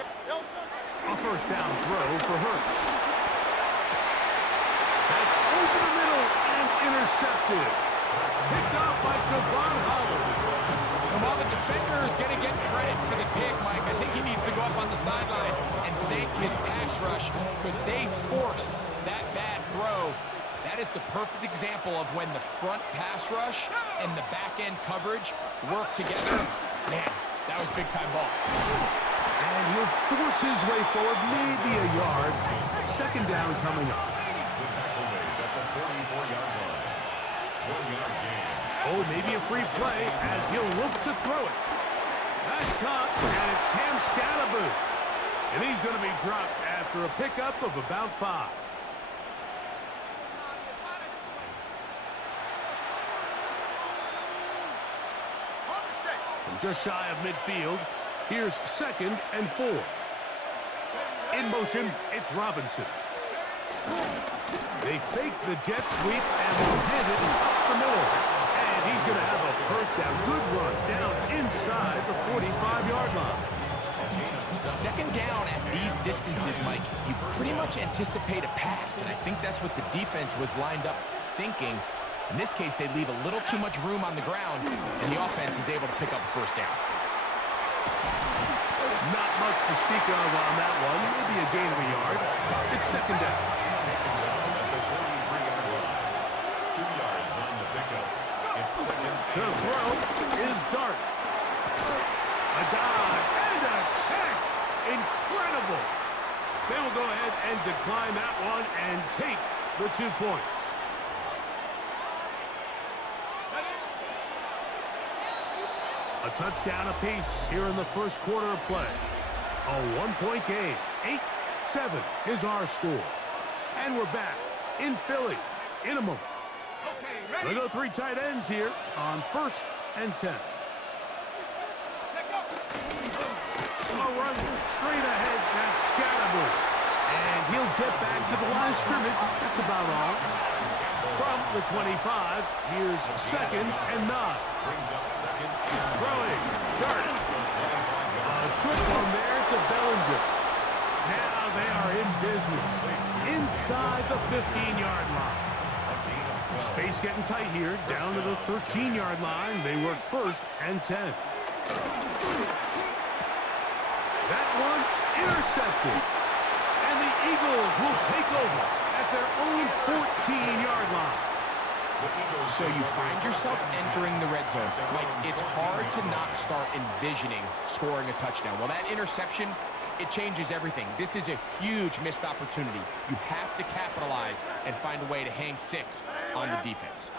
A first down throw for Hurts. That's over the middle and intercepted. Picked off by Javon Holland. And while the defender is going to get credit for the pick, Mike, I think he needs to go up on the sideline and thank his pass rush because they forced that bad throw. That is the perfect example of when the front pass rush and the back-end coverage work together. Man, that was big-time ball. And he'll force his way forward, maybe a yard. Second down coming up. Oh, maybe a free play as he'll look to throw it. That's caught, and it's Cam Scalaboo. And he's going to be dropped after a pickup of about 5. From just shy of midfield, here's 2nd and 4. In motion, it's Robinson. They fake the jet sweep and will hand it up the middle. And he's going to have a first down. Good run down inside the 45-yard line. Second down at these distances, Mike, you pretty much anticipate a pass, and I think that's what the defense was lined up thinking. In this case, they leave a little too much room on the ground, and the offense is able to pick up a first down. Not much to speak of on that one. Maybe a gain of a yard. It's second down. The throw is Dart. A dive and a catch. Incredible. They will go ahead and decline that one and take the 2 points. A touchdown apiece here in the first quarter of play. A 1-point game. 8-7 is our score. And we're back in Philly in a moment. They'll go 3 tight ends here on 1st and 10. A run straight ahead, that's Scalaboo. And he'll get back to the line of scrimmage. That's about all. From the 25, here's 2nd and 9. Throwing, Dart. A short one there to Bellinger. Now they are in business. Inside the 15-yard line. Space getting tight here, down to the 13-yard line. They work 1st and 10. That one intercepted. And the Eagles will take over at their own 14-yard line. So you find yourself entering the red zone. Like, it's hard to not start envisioning scoring a touchdown. Well, that interception, it changes everything. This is a huge missed opportunity. You have to capitalize and find a way to hang 6 on the defense.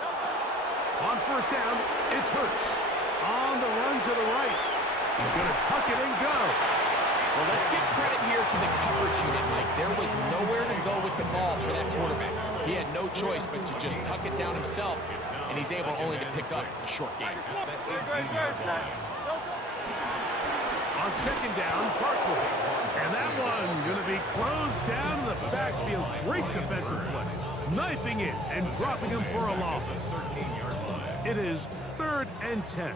On first down, it's Hurts. On the run to the right. He's going to tuck it and go. Well, let's give credit here to the coverage unit, Mike. There was nowhere to go with the ball for that quarterback. He had no choice but to just tuck it down himself, and he's able only to pick up a short gain. On second down, Barkley. And that one going to be closed down in the backfield. Great defensive play. Knifing it and dropping him for a loss. It is 3rd and 10.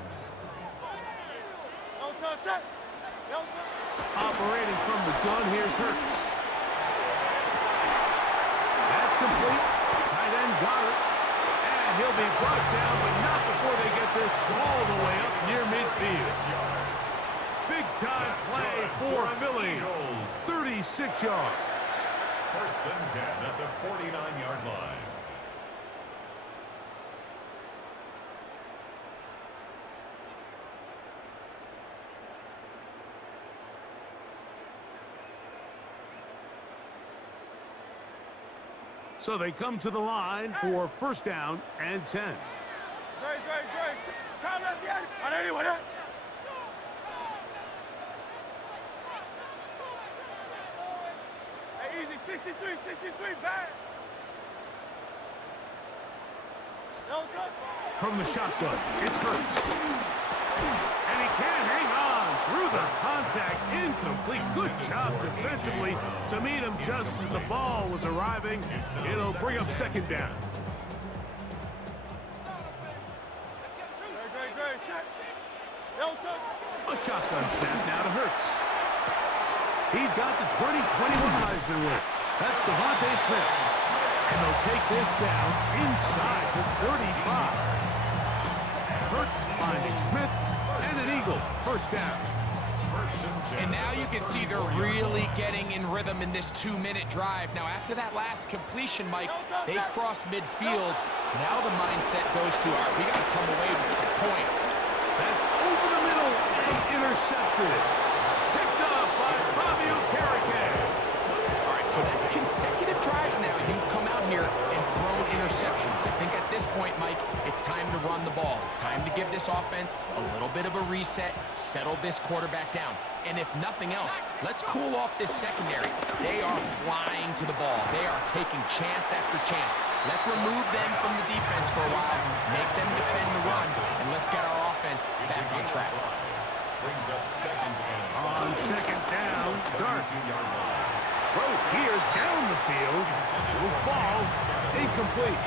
Operating from the gun, here's Hurts. That's complete. Tight end got it. And he'll be brought down, but not before they get this all the way up near midfield. Big-time play for Philly. 36 yards. 1st and 10 at the 49-yard line. So they come to the line for 1st down and 10. Easy, 63, back. From the shotgun, it's Hurts. And he can't hang on through the contact. Incomplete. Good job defensively to meet him just as the ball was arriving. It'll bring up 2nd down. A shotgun snap now to Hurts. He's got the 2021 Heisman winner. That's Devontae Smith. And they'll take this down inside the 35. Hurts finding Smith, and an Eagle. First down. And now you can see they're really getting in rhythm in this 2-minute drive. Now, after that last completion, Mike, they cross midfield. Now the mindset goes to, all right, we got to come away with some points. That's over the middle and intercepted. Picked up by Fabio Carriquez. All right, so that's consecutive drives now. You've come out here and thrown interceptions. I think at this point, Mike, it's time to run the ball. It's time to give this offense a little bit of a reset, settle this quarterback down. And if nothing else, let's cool off this secondary. They are flying to the ball. They are taking chance after chance. Let's remove them from the defense for a while, make them defend the run, and let's get our offense back on track. Brings up second and On second down, Dart. Throw here down the field. Will fall. Incomplete.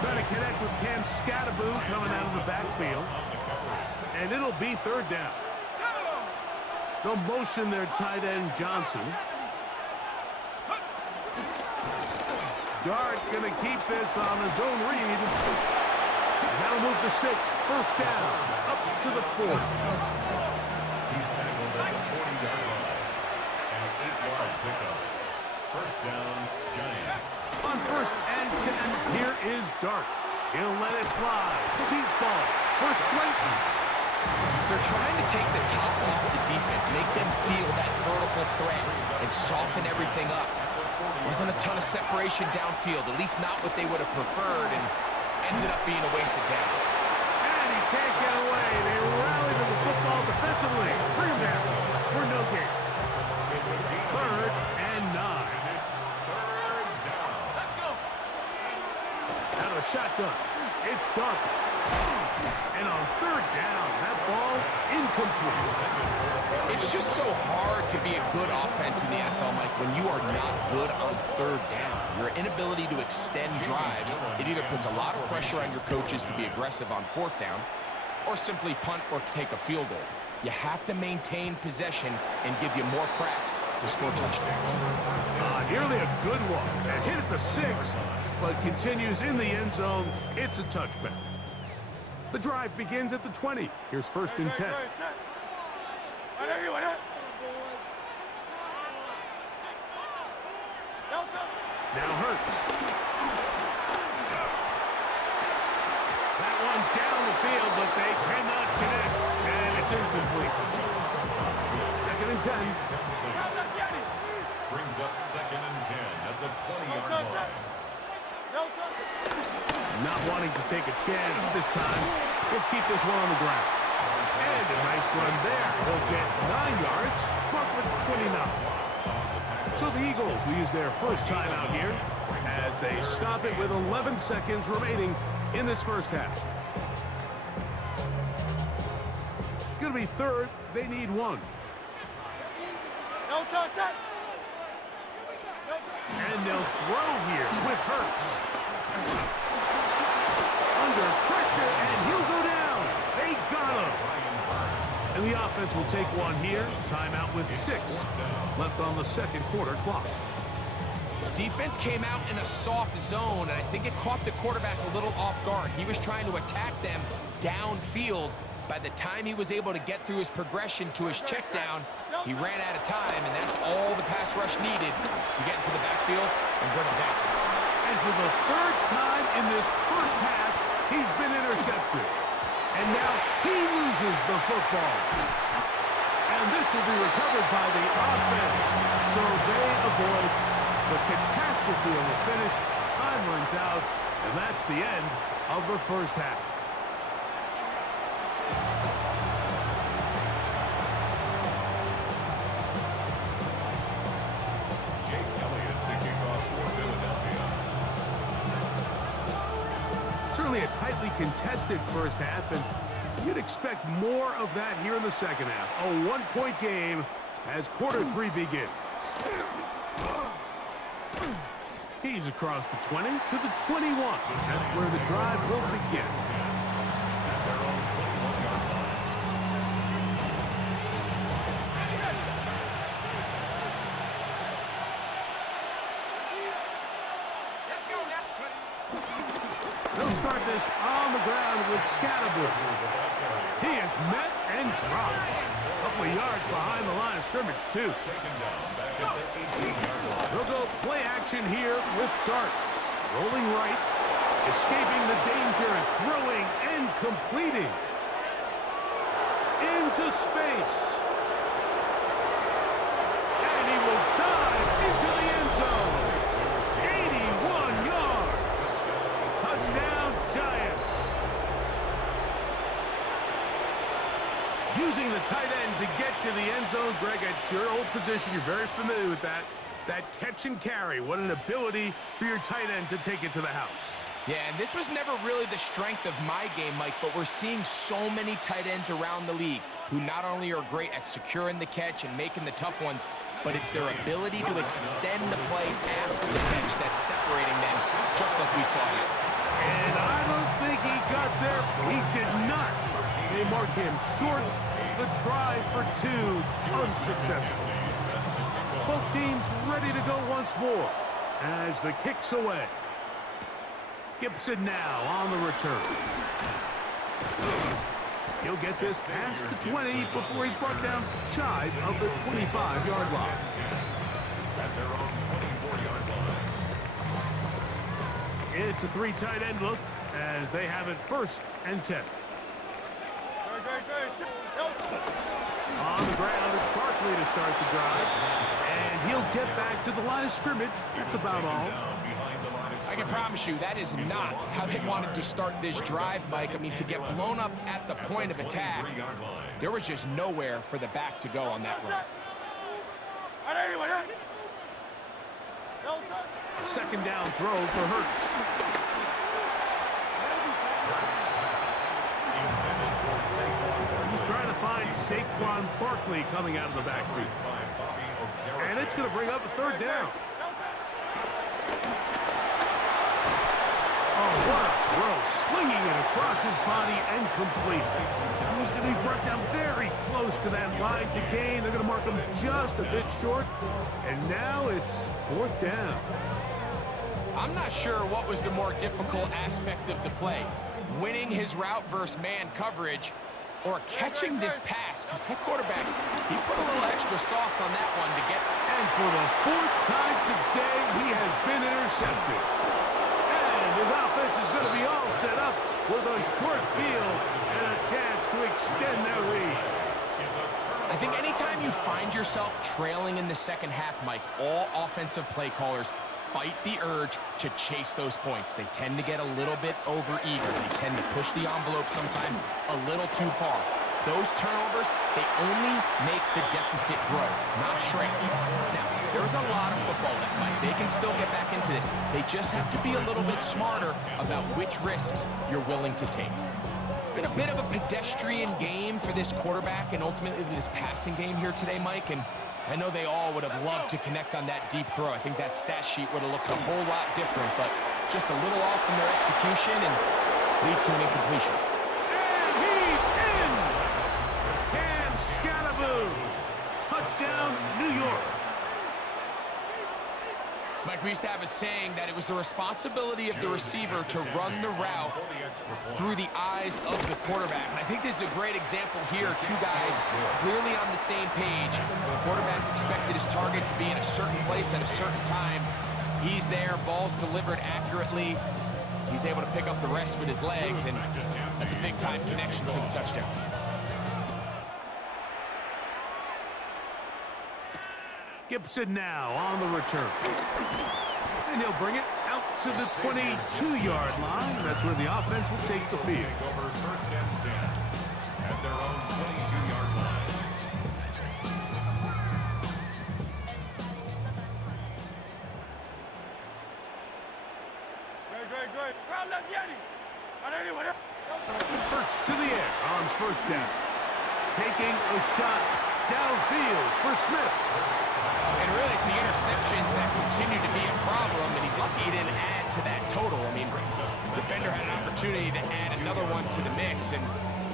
Trying to connect with Cam Scattaboo coming out of the backfield. And it'll be third down. They'll motion their tight end, Johnson. Dart going to keep this on his own read. And that'll move the sticks. First down. Up to the 4. he's tackled at the 40-yard line. An 8-yard pickup. First down, Giants. On first and 10, here is Dart. He'll let it fly. Deep ball for Slayton. They're trying to take the top off the defense, make them feel that vertical threat, and soften everything up. Wasn't a ton of separation downfield, at least not what they would have preferred, and ended up being a wasted down. And he can't get away. They rally to the football defensively. Bring him down for no gain. Third and 9. It's third down. Let's go. Out of shotgun. It's Dart. And on third down, that ball incomplete. It's just so hard to be a good offense in the NFL, Mike, when you are not good on third down. Your inability to extend drives, it either puts a lot of pressure on your coaches to be aggressive on fourth down, or simply punt or take a field goal. You have to maintain possession and give you more cracks to score touchdowns. Nearly a good one. A hit at the 6, but continues in the end zone. It's a touchback. The drive begins at the 20. Here's first and 10. Now Hurts. That one down the field, but they cannot connect. And it's incomplete. Second and 10. Brings up second and 10 at the 20-yard line. Not wanting to take a chance this time. He'll keep this one on the ground. And a nice run there. He'll get 9 yards, marked with 29. So the Eagles will use their first timeout here as they stop it with 11 seconds remaining in this first half. It's going to be third. They need 1. And they'll throw here with Hurts. Under pressure, and he'll go down. They got him. And the offense will take one here. Timeout with 6 left on the second quarter clock. Defense came out in a soft zone, and I think it caught the quarterback a little off guard. He was trying to attack them downfield. By the time he was able to get through his progression to his check down, he ran out of time, and that's all the pass rush needed to get into the backfield and bring him down. And for the third time in this first half, he's been intercepted. And now he loses the football. And this will be recovered by the offense, so they avoid the catastrophe on the finish. Time runs out, and that's the end of the first half. Jake Elliott to kick off for Philadelphia. Certainly a tightly contested first half, and you'd expect more of that here in the second half. A one-point game as quarter 3 begins. He's across the 20 to the 21. That's where the drive will begin. At their own 21-yard line. start this on the ground with Scattergood. He is met and dropped. A couple of yards behind the line of scrimmage, too. They'll go play action here with Dart. Rolling right, escaping the danger, throwing and completing. Into space. And he will dive into the end zone. 81 yards. Touchdown, Giants. Using the tight end to get to the end zone. Greg, it's your old position. You're very familiar with that. That catch and carry. What an ability for your tight end to take it to the house. Yeah, and this was never really the strength of my game, Mike, but we're seeing so many tight ends around the league who not only are great at securing the catch and making the tough ones, but it's their ability to extend the play after the catch that's separating them, just like we saw here. And I don't think he got there. He did not. They mark him short. The try for two, unsuccessful. Both teams ready to go once more as the kick's away. Gibson now on the return. He'll get this past the 20 before he's brought down shy of the 25-yard line. At their own 24-yard line. It's a three tight end look as they have it 1st and 10. On the ground, it's Barkley to start the drive. And he'll get back to the line of scrimmage. That's about all. I can promise you that is not how they wanted to start this drive, Mike. I mean, to get blown up at the point of attack, there was just nowhere for the back to go on that run. Second down throw for Hurts. He's trying to find Saquon Barkley coming out of the backfield. And it's going to bring up a 3rd down. Oh, what a throw. Slinging it across his body and complete. He's going to be brought down very close to that line to gain. They're going to mark him just a bit short. And now it's 4th down. I'm not sure what was the more difficult aspect of the play. Winning his route versus man coverage or catching this pass, because that quarterback, he put a little extra sauce on that one to get. And for the 4th time today, he has been intercepted. And his offense is going to be all set up with a short field and a chance to extend their lead. I think anytime you find yourself trailing in the second half, Mike, all offensive play callers fight the urge to chase those points. They tend to get a little bit over-eager. They tend to push the envelope sometimes a little too far. Those turnovers, they only make the deficit grow, not shrink. Now, there's a lot of football left, Mike. They can still get back into this. They just have to be a little bit smarter about which risks you're willing to take. It's been a bit of a pedestrian game for this quarterback and ultimately this passing game here today, Mike, and I know they all would have loved to connect on that deep throw. I think that stat sheet would have looked a whole lot different, but just a little off in their execution and leads to an incompletion. And he's in! Cam Scattergood. Touchdown, New York. Mike, we used to have a saying that it was the responsibility of the receiver to run the route through the eyes of the quarterback. And I think this is a great example here. Two guys clearly on the same page. The quarterback expected his target to be in a certain place at a certain time. He's there, ball's delivered accurately. He's able to pick up the rest with his legs, and that's a big-time connection for the touchdown. Gibson now on the return. And he'll bring it out to the 22-yard line. That's where the offense will take the field. Over 1st and 10 at their own 22-yard line. Great. Hurts to the air on 1st down. Taking a shot downfield for Smith. And really, it's the interceptions that continue to be a problem, and he's lucky he didn't add to that total. I mean, the defender had an opportunity to add another one to the mix, and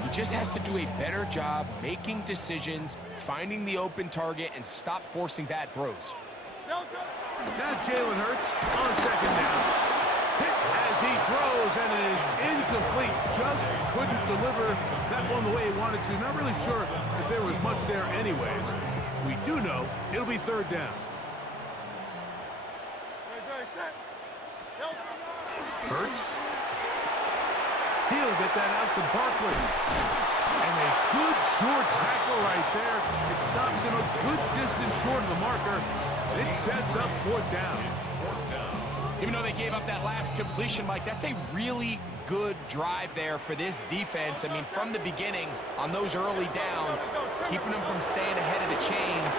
he just has to do a better job making decisions, finding the open target, and stop forcing bad throws. Now Jalen Hurts on 2nd down. Hit as he throws, and it is incomplete. Just couldn't deliver that one the way he wanted to. Not really sure if there was much there anyways. We do know it'll be third down. Hurts. He'll get that out to Barkley. And a good short tackle right there. It stops him a good distance short of the marker. It sets up fourth down. Even though they gave up that last completion, Mike, that's a really good drive there for this defense. I mean, from the beginning, on those early downs, keeping them from staying ahead of the chains,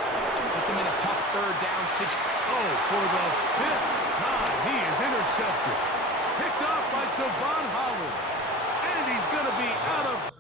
put them in a tough third down situation. Oh, for the fifth time, he is intercepted. Picked off by Javon Holland. And he's going to be out of